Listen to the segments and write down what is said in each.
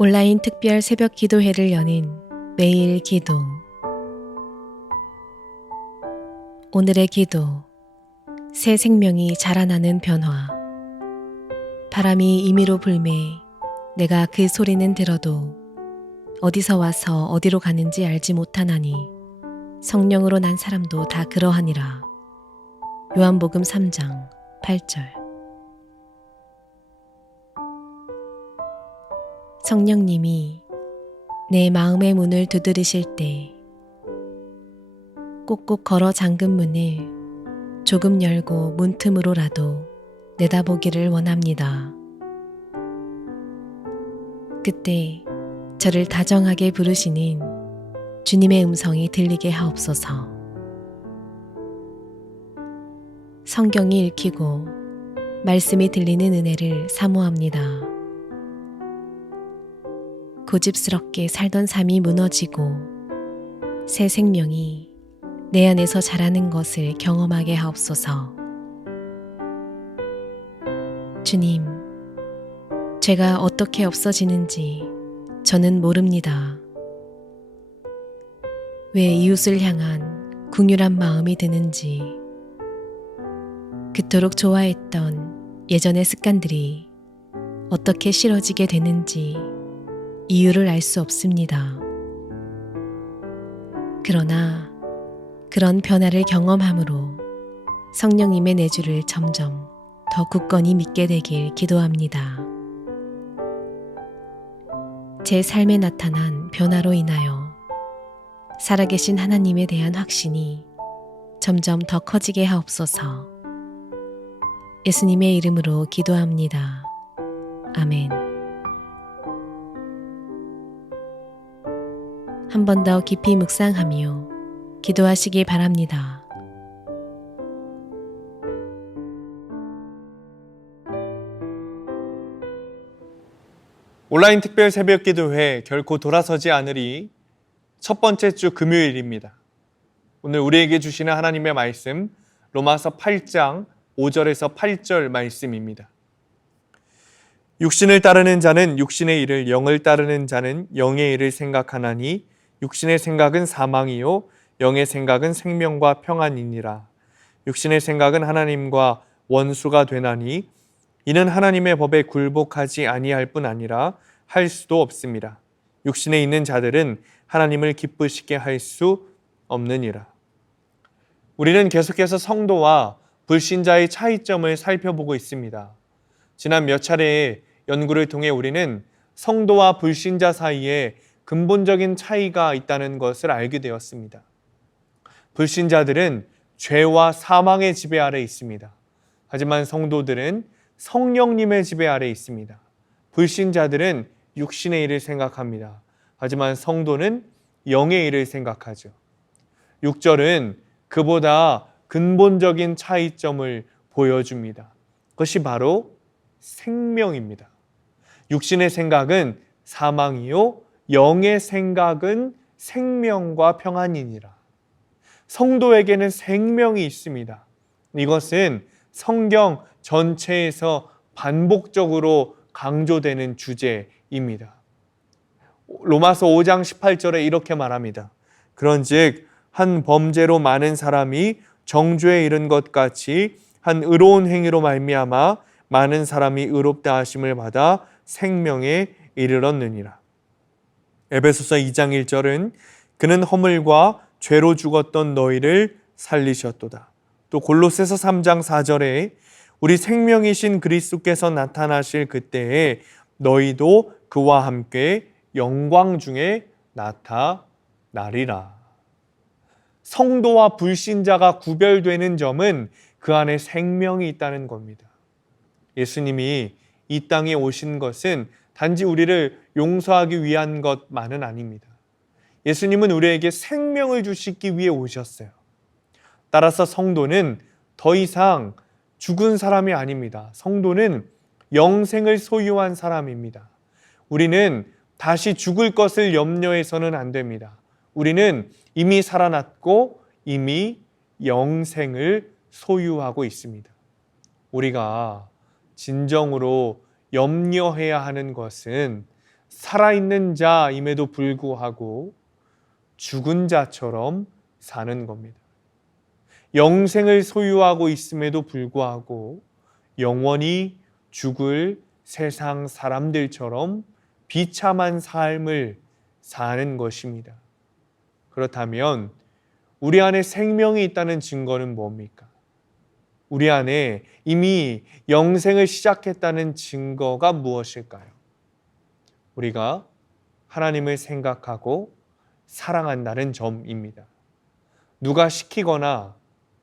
온라인 특별 새벽 기도회를 여는 매일 기도. 오늘의 기도. 새 생명이 자라나는 변화. 바람이 임의로 불매 내가 그 소리는 들어도 어디서 와서 어디로 가는지 알지 못하나니 성령으로 난 사람도 다 그러하니라. 요한복음 3장 8절. 성령님이 내 마음의 문을 두드리실 때 꼭꼭 걸어 잠근 문을 조금 열고 문틈으로라도 내다보기를 원합니다. 그때 저를 다정하게 부르시는 주님의 음성이 들리게 하옵소서. 성경이 읽히고 말씀이 들리는 은혜를 사모합니다. 고집스럽게 살던 삶이 무너지고 새 생명이 내 안에서 자라는 것을 경험하게 하옵소서. 주님, 죄가 어떻게 없어지는지 저는 모릅니다. 왜 이웃을 향한 긍휼한 마음이 드는지, 그토록 좋아했던 예전의 습관들이 어떻게 싫어지게 되는지 이유를 알 수 없습니다. 그러나 그런 변화를 경험함으로 성령님의 내주를 점점 더 굳건히 믿게 되길 기도합니다. 제 삶에 나타난 변화로 인하여 살아계신 하나님에 대한 확신이 점점 더 커지게 하옵소서. 예수님의 이름으로 기도합니다. 아멘. 한 번 더 깊이 묵상하며 기도하시기 바랍니다. 온라인 특별 새벽 기도회 결코 돌아서지 않으리 첫 번째 주 금요일입니다. 오늘 우리에게 주시는 하나님의 말씀 로마서 8장 5절에서 8절 말씀입니다. 육신을 따르는 자는 육신의 일을, 영을 따르는 자는 영의 일을 생각하나니 육신의 생각은 사망이요 영의 생각은 생명과 평안이니라. 육신의 생각은 하나님과 원수가 되나니 이는 하나님의 법에 굴복하지 아니할 뿐 아니라 할 수도 없습니다. 육신에 있는 자들은 하나님을 기쁘시게 할 수 없느니라. 우리는 계속해서 성도와 불신자의 차이점을 살펴보고 있습니다. 지난 몇 차례의 연구를 통해 우리는 성도와 불신자 사이에 근본적인 차이가 있다는 것을 알게 되었습니다. 불신자들은 죄와 사망의 지배 아래 있습니다. 하지만 성도들은 성령님의 지배 아래 있습니다. 불신자들은 육신의 일을 생각합니다. 하지만 성도는 영의 일을 생각하죠. 6절은 그보다 근본적인 차이점을 보여줍니다. 그것이 바로 생명입니다. 육신의 생각은 사망이요 영의 생각은 생명과 평안이니라. 성도에게는 생명이 있습니다. 이것은 성경 전체에서 반복적으로 강조되는 주제입니다. 로마서 5장 18절에 이렇게 말합니다. 그런즉 한 범죄로 많은 사람이 정죄에 이른 것 같이 한 의로운 행위로 말미암아 많은 사람이 의롭다 하심을 받아 생명에 이르렀느니라. 에베소서 2장 1절은 그는 허물과 죄로 죽었던 너희를 살리셨도다. 또 골로새서 3장 4절에 우리 생명이신 그리스도께서 나타나실 그때에 너희도 그와 함께 영광 중에 나타나리라. 성도와 불신자가 구별되는 점은 그 안에 생명이 있다는 겁니다. 예수님이 이 땅에 오신 것은 단지 우리를 용서하기 위한 것만은 아닙니다. 예수님은 우리에게 생명을 주시기 위해 오셨어요. 따라서 성도는 더 이상 죽은 사람이 아닙니다. 성도는 영생을 소유한 사람입니다. 우리는 다시 죽을 것을 염려해서는 안 됩니다. 우리는 이미 살아났고 이미 영생을 소유하고 있습니다. 우리가 진정으로 염려해야 하는 것은 살아있는 자임에도 불구하고 죽은 자처럼 사는 겁니다. 영생을 소유하고 있음에도 불구하고 영원히 죽을 세상 사람들처럼 비참한 삶을 사는 것입니다. 그렇다면 우리 안에 생명이 있다는 증거는 뭡니까? 우리 안에 이미 영생을 시작했다는 증거가 무엇일까요? 우리가 하나님을 생각하고 사랑한다는 점입니다. 누가 시키거나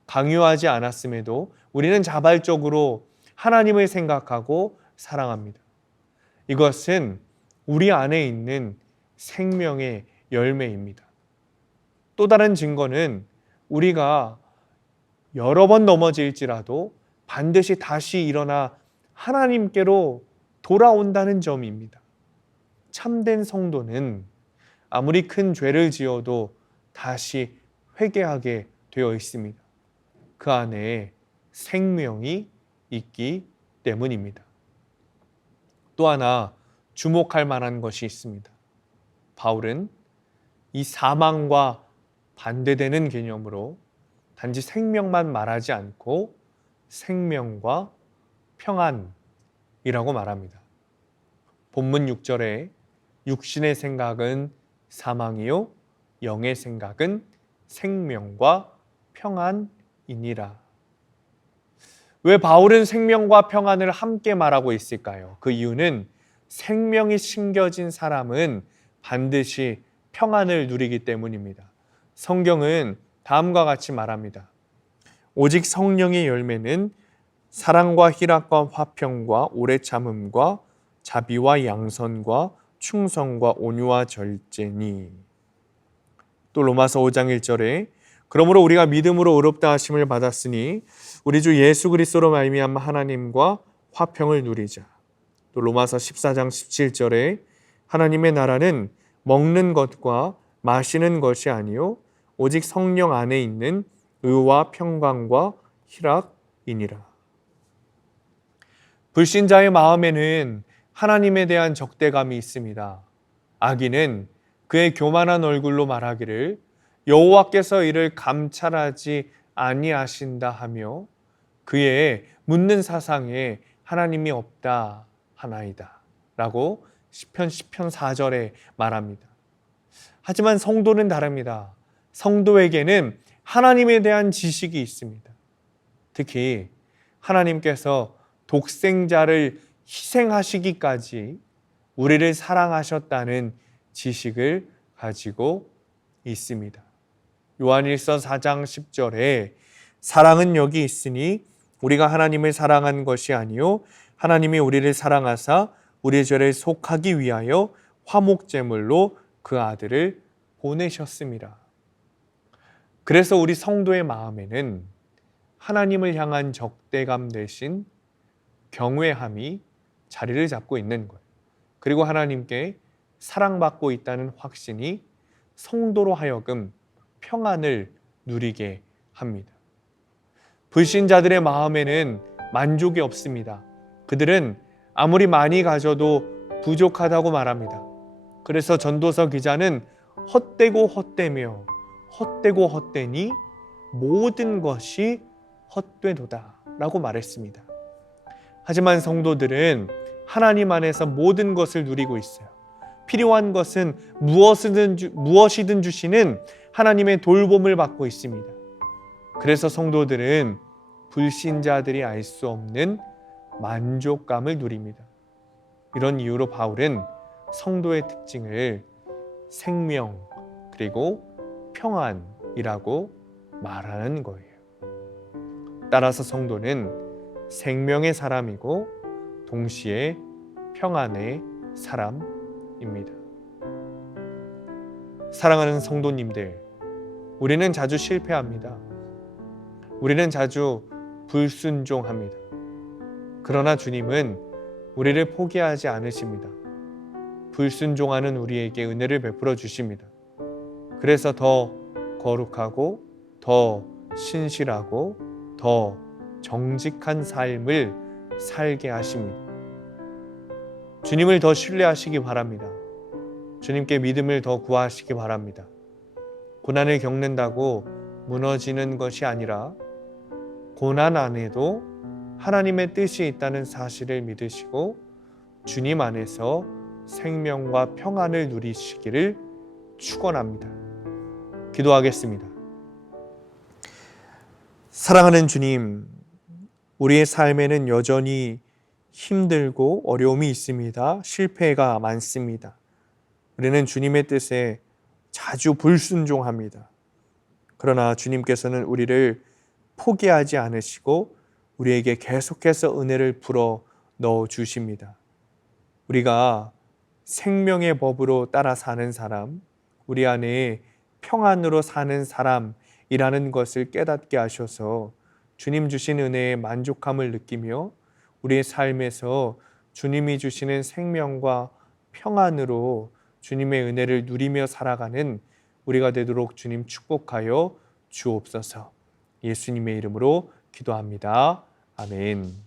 강요하지 않았음에도 우리는 자발적으로 하나님을 생각하고 사랑합니다. 이것은 우리 안에 있는 생명의 열매입니다. 또 다른 증거는 우리가 여러 번 넘어질지라도 반드시 다시 일어나 하나님께로 돌아온다는 점입니다. 참된 성도는 아무리 큰 죄를 지어도 다시 회개하게 되어 있습니다. 그 안에 생명이 있기 때문입니다. 또 하나 주목할 만한 것이 있습니다. 바울은 이 사망과 반대되는 개념으로 단지 생명만 말하지 않고 생명과 평안이라고 말합니다. 본문 6절에 육신의 생각은 사망이요 영의 생각은 생명과 평안이니라. 왜 바울은 생명과 평안을 함께 말하고 있을까요? 그 이유는 생명이 심겨진 사람은 반드시 평안을 누리기 때문입니다. 성경은 다음과 같이 말합니다. 오직 성령의 열매는 사랑과 희락과 화평과 오래 참음과 자비와 양선과 충성과 온유와 절제니. 또 로마서 5장 1절에 그러므로 우리가 믿음으로 의롭다 하심을 받았으니 우리 주 예수 그리스도로 말미암아 하나님과 화평을 누리자. 또 로마서 14장 17절에 하나님의 나라는 먹는 것과 마시는 것이 아니요 오직 성령 안에 있는 의와 평강과 희락이니라. 불신자의 마음에는 하나님에 대한 적대감이 있습니다. 악인은 그의 교만한 얼굴로 말하기를 여호와께서 이를 감찰하지 아니하신다 하며 그의 묻는 사상에 하나님이 없다 하나이다 라고 시편 4절에 말합니다. 하지만 성도는 다릅니다. 성도에게는 하나님에 대한 지식이 있습니다. 특히 하나님께서 독생자를 희생하시기까지 우리를 사랑하셨다는 지식을 가지고 있습니다. 요한일서 4장 10절에 사랑은 여기 있으니 우리가 하나님을 사랑한 것이 아니요 하나님이 우리를 사랑하사 우리의 죄를 속하기 위하여 화목제물로 그 아들을 보내셨습니다. 그래서 우리 성도의 마음에는 하나님을 향한 적대감 대신 경외함이 자리를 잡고 있는 거예요. 그리고 하나님께 사랑받고 있다는 확신이 성도로 하여금 평안을 누리게 합니다. 불신자들의 마음에는 만족이 없습니다. 그들은 아무리 많이 가져도 부족하다고 말합니다. 그래서 전도서 기자는 헛되고 헛되며 헛되고 헛되니 모든 것이 헛되도다 라고 말했습니다. 하지만 성도들은 하나님 안에서 모든 것을 누리고 있어요. 필요한 것은 무엇이든 주시는 하나님의 돌봄을 받고 있습니다. 그래서 성도들은 불신자들이 알 수 없는 만족감을 누립니다. 이런 이유로 바울은 성도의 특징을 생명 그리고 평안이라고 말하는 거예요. 따라서 성도는 생명의 사람이고 동시에 평안의 사람입니다. 사랑하는 성도님들, 우리는 자주 실패합니다. 우리는 자주 불순종합니다. 그러나 주님은 우리를 포기하지 않으십니다. 불순종하는 우리에게 은혜를 베풀어 주십니다. 그래서 더 거룩하고 더 신실하고 더 정직한 삶을 살게 하십니다. 주님을 더 신뢰하시기 바랍니다. 주님께 믿음을 더 구하시기 바랍니다. 고난을 겪는다고 무너지는 것이 아니라 고난 안에도 하나님의 뜻이 있다는 사실을 믿으시고 주님 안에서 생명과 평안을 누리시기를 축원합니다. 기도하겠습니다. 사랑하는 주님, 우리의 삶에는 여전히 힘들고 어려움이 있습니다. 실패가 많습니다. 우리는 주님의 뜻에 자주 불순종합니다. 그러나 주님께서는 우리를 포기하지 않으시고 우리에게 계속해서 은혜를 불어 넣어 주십니다. 우리가 생명의 법으로 따라 사는 사람, 우리 안에 평안으로 사는 사람이라는 것을 깨닫게 하셔서 주님 주신 은혜에 만족함을 느끼며 우리의 삶에서 주님이 주시는 생명과 평안으로 주님의 은혜를 누리며 살아가는 우리가 되도록 주님 축복하여 주옵소서. 예수님의 이름으로 기도합니다. 아멘.